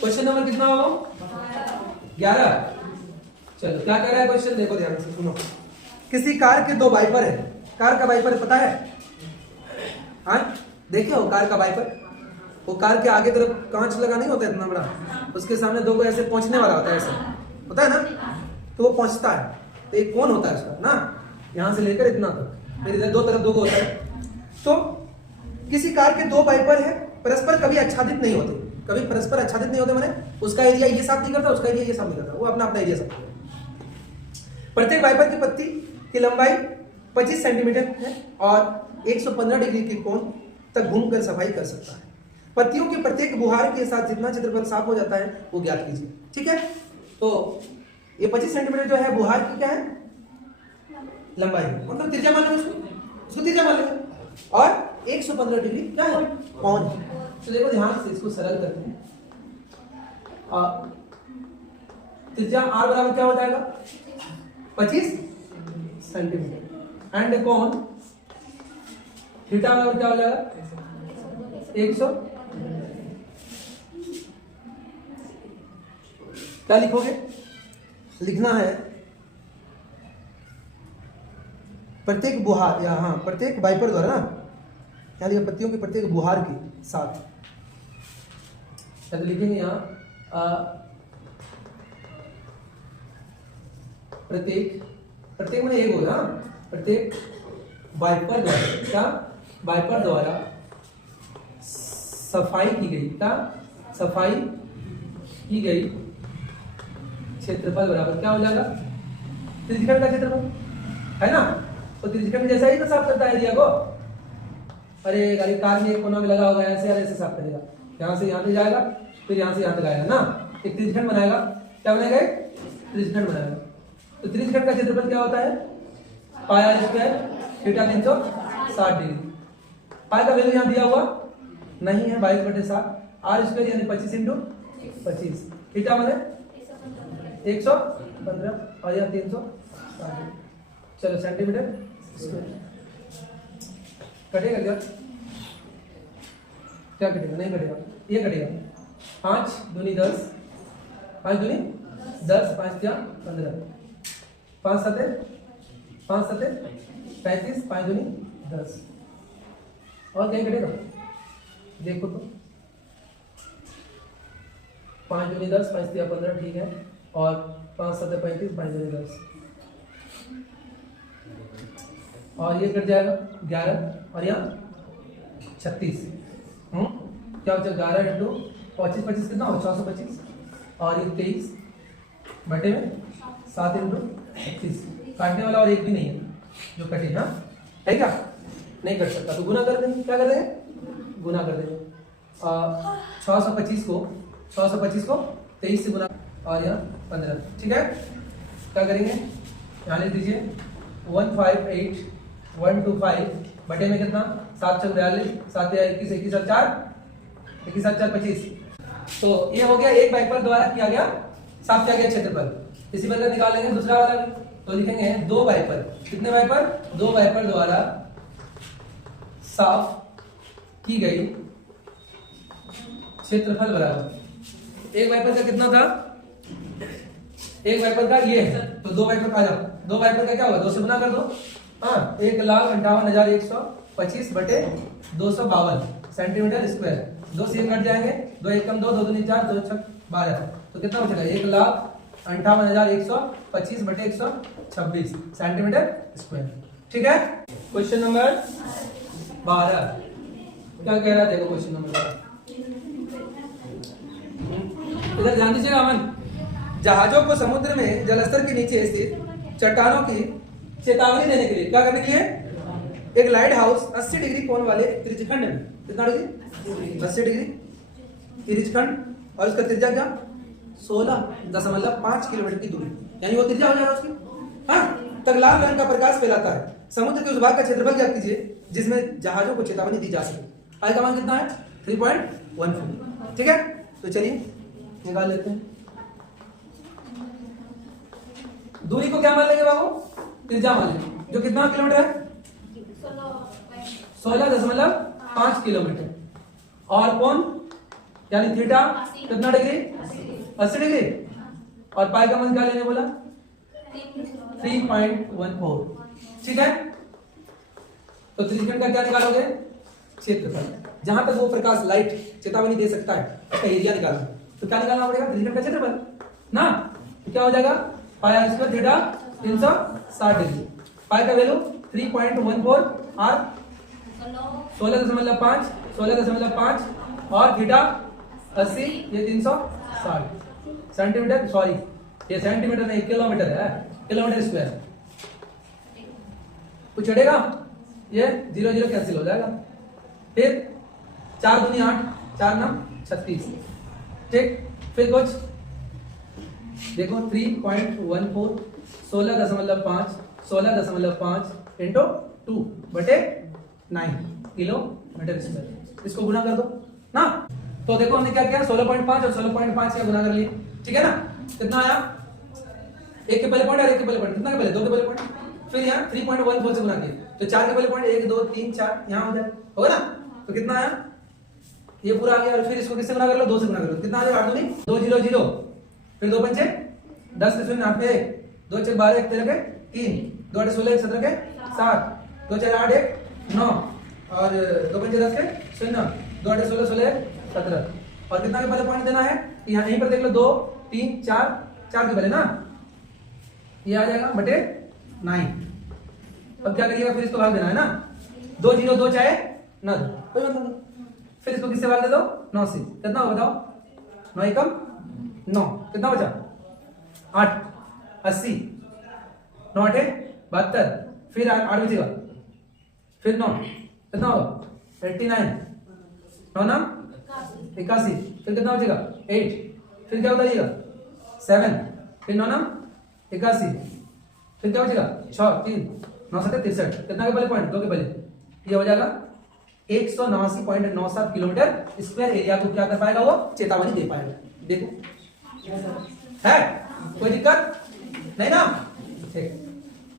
Question number कितना होगा? 11। चलो क्या कह रहा है क्वेश्चन, देखो ध्यान से सुनो। किसी कार के दो वाइपर है। कार का वाइपर पता है? हाँ देखिए वो कार का वाइपर, वो कार के आगे तरफ कांच लगा नहीं होता इतना बड़ा, उसके सामने दो को ऐसे पहुंचने वाला होता है, ऐसे होता है ना, तो वो पहुंचता है। तो एक कौन होता है उसका ना, यहां से लेकर इतना तक, फिर इधर दो तरफ दो को होता है। तो किसी कार के दो वाइपर है, परस्पर कभी आच्छादित नहीं होते। कभी परस्पर आच्छादित नहीं होते माने उसका एरिया ये साफ नहीं करता, उसका एरिया ये साफ नहीं करता, वो अपना अपना एरिया साफ करता है। प्रत्येक वाइपर की पत्ती की लंबाई 25 सेंटीमीटर है और 115 डिग्री के कोण तक घूमकर सफाई कर सकता है। पत्तियों के प्रत्येक बुहार के साथ जितना क्षेत्रफल साफ हो जाता है वो ज्ञात कीजिए। ठीक है, तो ये 25 सेंटीमीटर जो है बुहार की क्या है, लंबाई, मतलब त्रिज्या मान लो उसको त्रिज्या मान लो, और 115 डिग्री क्या है, कोण। तो देखो ध्यान से इसको सरल करते हैं। त्रिज्या r बराबर क्या हो जाएगा, 25 सेंटीमीटर, एंड कोण थीटा बराबर क्या हो जाएगा, 100। क्या लिखोगे, लिखना है प्रत्येक बुहार, या हाँ प्रत्येक वाइपर द्वारा ना, क्या लिखा, पत्तियों के प्रत्येक बुहार के साथ, तो लिखेंगे यहाँ प्रत्येक मैंने एक होगा, प्रत्येक वाइपर द्वारा, क्या वाइपर द्वारा सफाई की गई, क्या सफाई की गई क्षेत्रफल बराबर क्या हो जाएगा, त्रिज्यखंड का क्षेत्रफल है ना। तो त्रिज्यखंड जैसा ही तो साफ करता है एरिया को। अरे गाड़ी कार में एक कोना में लगा होगा, ऐसे और ऐसे साफ करेगा, यहाँ से यहाँ पे जाएगा, फिर यहाँ से यहाँ तक आएगा ना, एक त्रिज्यखंड बनाएगा। क्या बनाएगा, त्रिज्यखंड बनाएगा। तो त्रिज्यखंड का क्षेत्रफल क्या होता है, पाई आर स्क्वायर थीटा 360 डिग्री। पाई का वैल्यू यहाँ दिया हुआ नहीं है, 22/7, आर स्क्वायर यानी 25 × 25, थीटा माने 115 और यहाँ 360। चलो सेंटीमीटर स्क्वायर कटेगा क्या, क्या कटेगा, नहीं कटेगा, ये कटेगा। 5 दूनी 10, 5 दूनी 10, 5 या 15, 5 सते 35, 5 दूनी 10, और कहीं कटेगा, देखो तो 5 दूनी 10, 5 या 15, ठीक है, और 5 सते 35, 5 दूनी 10, और ये कट जाएगा 11, और यहाँ 36। क्या बचा, 11 × 25, 25 कितना हो, 425, और ये 23 बटे में 7 × 36। काटने वाला और एक भी नहीं है जो कटे, हाँ है क्या, नहीं कट सकता, तो गुना कर देंगे। क्या कर देंगे, गुना कर देंगे। 625 को 23 से गुना, और यहाँ 15, ठीक है। क्या करेंगे, यहाँ लिख दीजिए 158125 बटे में कितना, 7 × 42, 7 या 21, 21 और 4, 21 और 4 25। तो ये हो गया एक वाइपर द्वारा किया गया, साफ किया गया क्षेत्रफल। इसी प्रकार निकालेंगे दूसरा वाला भी, तो लिखेंगे दो वाइपर, कितने वाइपर, दो वाइपर द्वारा साफ की गई क्षेत्रफल बराबर। एक वाइपर का कितना था, एक वाइपर का ये है, तो दो वाइपर का आ जाओ, दो वाइपर का क्या होगा, 2 से गुना कर दो, हाँ 1,58,125 बटे 252 सेंटीमीटर स्क्वायर। 2 से कट जाएंगे, 2 1 कम 2, 2 दूनी 4, 2 6 12, तो कितना बचेगा, 1,58,125 बटे 126 सेंटीमीटर स्क्वायर। ठीक है, क्वेश्चन नंबर 12 क्या कह रहा है, देखो क्वेश्चन नंबर 12, इधर ध्यान दीजिएगा अमन। जहाजों को समुद्र में जलस्तर के नीचे स्थित चट्टानों की चेतावनी देने के लिए, क्या करने के लिए, एक लाइट हाउस 80 डिग्री कोण वाले त्रिज्यखंड में, कितना डिग्री, 80 डिग्री त्रिज्यखंड, और उसका त्रिज्या क्या, 16.5 किलोमीटर की दूरी, यानी वो त्रिज्या हो जाएगा उसकी, हाँ, तक लाल रंग का प्रकाश फैलाता है। समुद्र के उस भाग का क्षेत्रफल ज्ञात कीजिए जिसमें जहाजों को चेतावनी दी जा सके। पाई का मान कितना है, 3.14। ठीक है, तो चलिए निकाल लेते हैं। दूरी को क्या मान लेंगे बाबू, त्रिज्या मान लेंगे, जो कितना किलोमीटर है, 16.5 किलोमीटर, और कौन यानी थीटा कितना डिग्री, 80 डिग्री। और पाई का मान क्या लेने बोला, 3.14। ठीक है, तो त्रिज्या का क्या निकालोगे, क्षेत्रफल। जहां तक वो प्रकाश लाइट चेतावनी दे सकता है उसका एरिया निकालना, तो क्या निकालना पड़ेगा, त्रिज्या का क्षेत्रफल ना। तो क्या हो जाएगा, पाई आर स्क्वायर थीटा 360 डिग्री। पाई का वैल्यू 3.14 और 16.5 और थीटा 80, ये 360 सेंटीमीटर, सॉरी ये सेंटीमीटर नहीं किलोमीटर है, किलोमीटर स्क्वायर। कुछ चढ़ेगा, ये 0 0 कैंसिल हो जाएगा। फिर 4 दूनी 8, 4 9 36। ठीक, फिर कुछ देखो 3.14 16.5 इंटू 2/9 किलोमीटर स्क्वायर। इसको गुना कर दो ना। तो देखो हमने क्या किया, 16.5 और 16.5 का गुना कर लिए। ठीक है ना, कितना आया, एक के पहले पॉइंट और एक के पहले पॉइंट, कितना के पहले, 2 के पहले पॉइंट। फिर यहाँ 3.14 से गुना किया तो 4 के पहले पॉइंट 1 2 3 4 यहाँ हो जाए, होगा ना। तो कितना आया, ये पूरा आ गया। और फिर इसको किससे गुना कर लो, 2 से गुना कर लो। कितना आ जाएगा, 8 दूनी 2 0 0, फिर 2 पंचे 10 के 0 8 पे 2 4 12 1 13 के 3, 2 8 16 1 17 के 7, 2 4 8 1 9 और 2 पंचे 10 के 0, 2 8 16 16 17। और कितना के पहले पॉइंट देना है, यहाँ यहीं पर देख लो 2 3 4 4 के पहले ना, ये आ जाएगा बटे 9। अब क्या करिएगा, फिर इसको भाग देना है ना, 2 0 2 चाहे ना दो, कोई मतलब नहीं। फिर इसको किससे भाग दे दो, 9 से। कितना हो बताओ, 9 एकम 9, कितना बचा 8 80, 9 8 72, फिर 8 बचेगा, फिर 9 कितना होगा 89, 9 9 81, फिर कितना बचेगा 8, फिर क्या बताइएगा 7, फिर 9 9 81, फिर क्या बचेगा 6 3 9 7 63, कितना के पहले पॉइंट, 2 के पहले, ये हो जाएगा 189.97 किलोमीटर स्क्वायर एरिया को क्या कर पाएगा, वो चेतावनी दे पाएगा। देखो है कोई दिक्कत नहीं ना, ठीक।